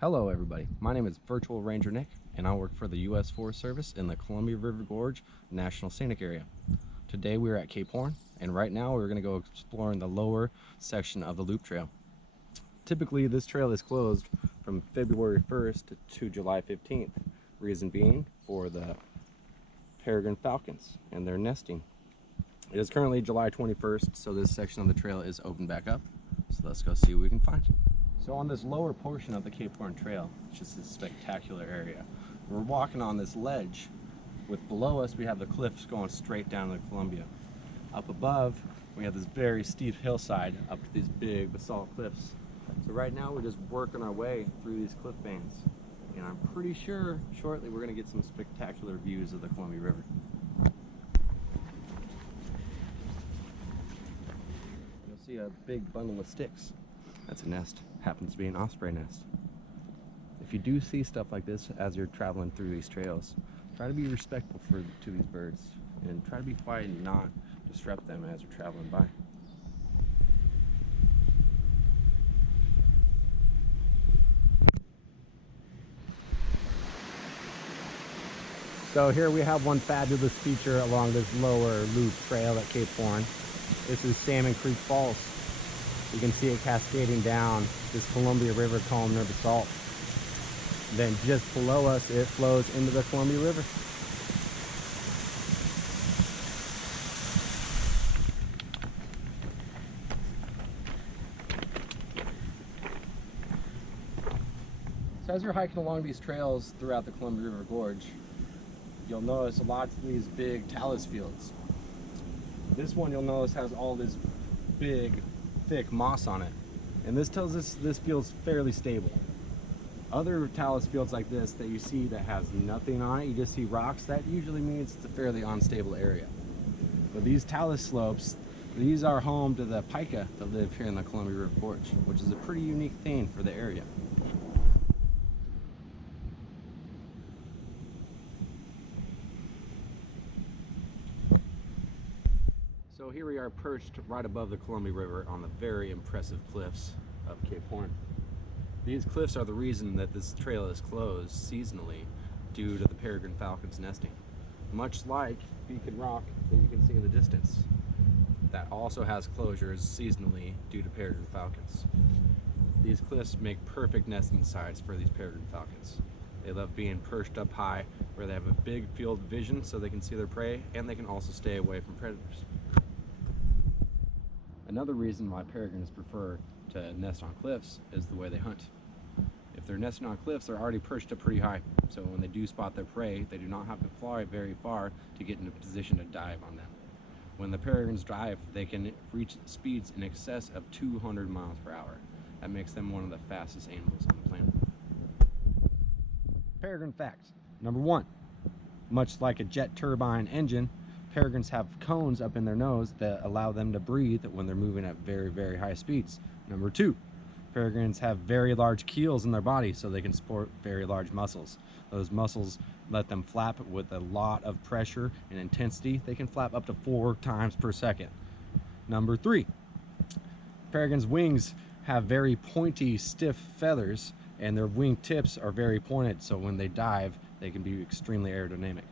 Hello everybody, my name is Virtual Ranger Nick and I work for the U.S. Forest Service in the Columbia River Gorge National Scenic Area. Today we are at Cape Horn and right now we're going to go exploring the lower section of the loop trail. Typically this trail is closed from February 1st to July 15th, reason being for the Peregrine Falcons and their nesting. It is currently July 21st, so this section of the trail is open back up. So let's go see what we can find. So on this lower portion of the Cape Horn Trail, it's just this spectacular area. We're walking on this ledge with below us we have the cliffs going straight down to the Columbia. Up above we have this very steep hillside up to these big basalt cliffs. So right now we're just working our way through these cliff bands. And I'm pretty sure shortly we're going to get some spectacular views of the Columbia River. You'll see a big bundle of sticks. That's a nest. Happens to be an osprey nest. If you do see stuff like this as you're traveling through these trails, try to be respectful to these birds and try to be quiet and not disrupt them as you're traveling by. So here we have one fabulous feature along this lower loop trail at Cape Horn. This is Salmon Creek Falls. You can see it cascading down this Columbia River columnar basalt. Then just below us it flows into the Columbia River. So as you're hiking along these trails throughout the Columbia River Gorge, you'll notice lots of these big talus fields. This one you'll notice has all this big thick moss on it, and this tells us this field's fairly stable. Other talus fields like this that you see that has nothing on it, you just see rocks, that usually means it's a fairly unstable area. But these talus slopes, these are home to the pika that live here in the Columbia River Gorge, which is a pretty unique thing for the area. So here we are perched right above the Columbia River on the very impressive cliffs of Cape Horn. These cliffs are the reason that this trail is closed seasonally due to the Peregrine Falcons nesting. Much like Beacon Rock that you can see in the distance. That also has closures seasonally due to Peregrine Falcons. These cliffs make perfect nesting sites for these Peregrine Falcons. They love being perched up high where they have a big field of vision so they can see their prey, and they can also stay away from predators. Another reason why peregrines prefer to nest on cliffs is the way they hunt. If they're nesting on cliffs, they're already perched up pretty high, so when they do spot their prey, they do not have to fly very far to get in a position to dive on them. When the peregrines dive, they can reach speeds in excess of 200 miles per hour. That makes them one of the fastest animals on the planet. Peregrine facts. Number 1, much like a jet turbine engine, peregrines have cones up in their nose that allow them to breathe when they're moving at very, very high speeds. Number 2, peregrines have very large keels in their body so they can sport very large muscles. Those muscles let them flap with a lot of pressure and intensity. They can flap up to 4 times per second. Number 3, peregrines' wings have very pointy, stiff feathers, and their wing tips are very pointed, so when they dive, they can be extremely aerodynamic.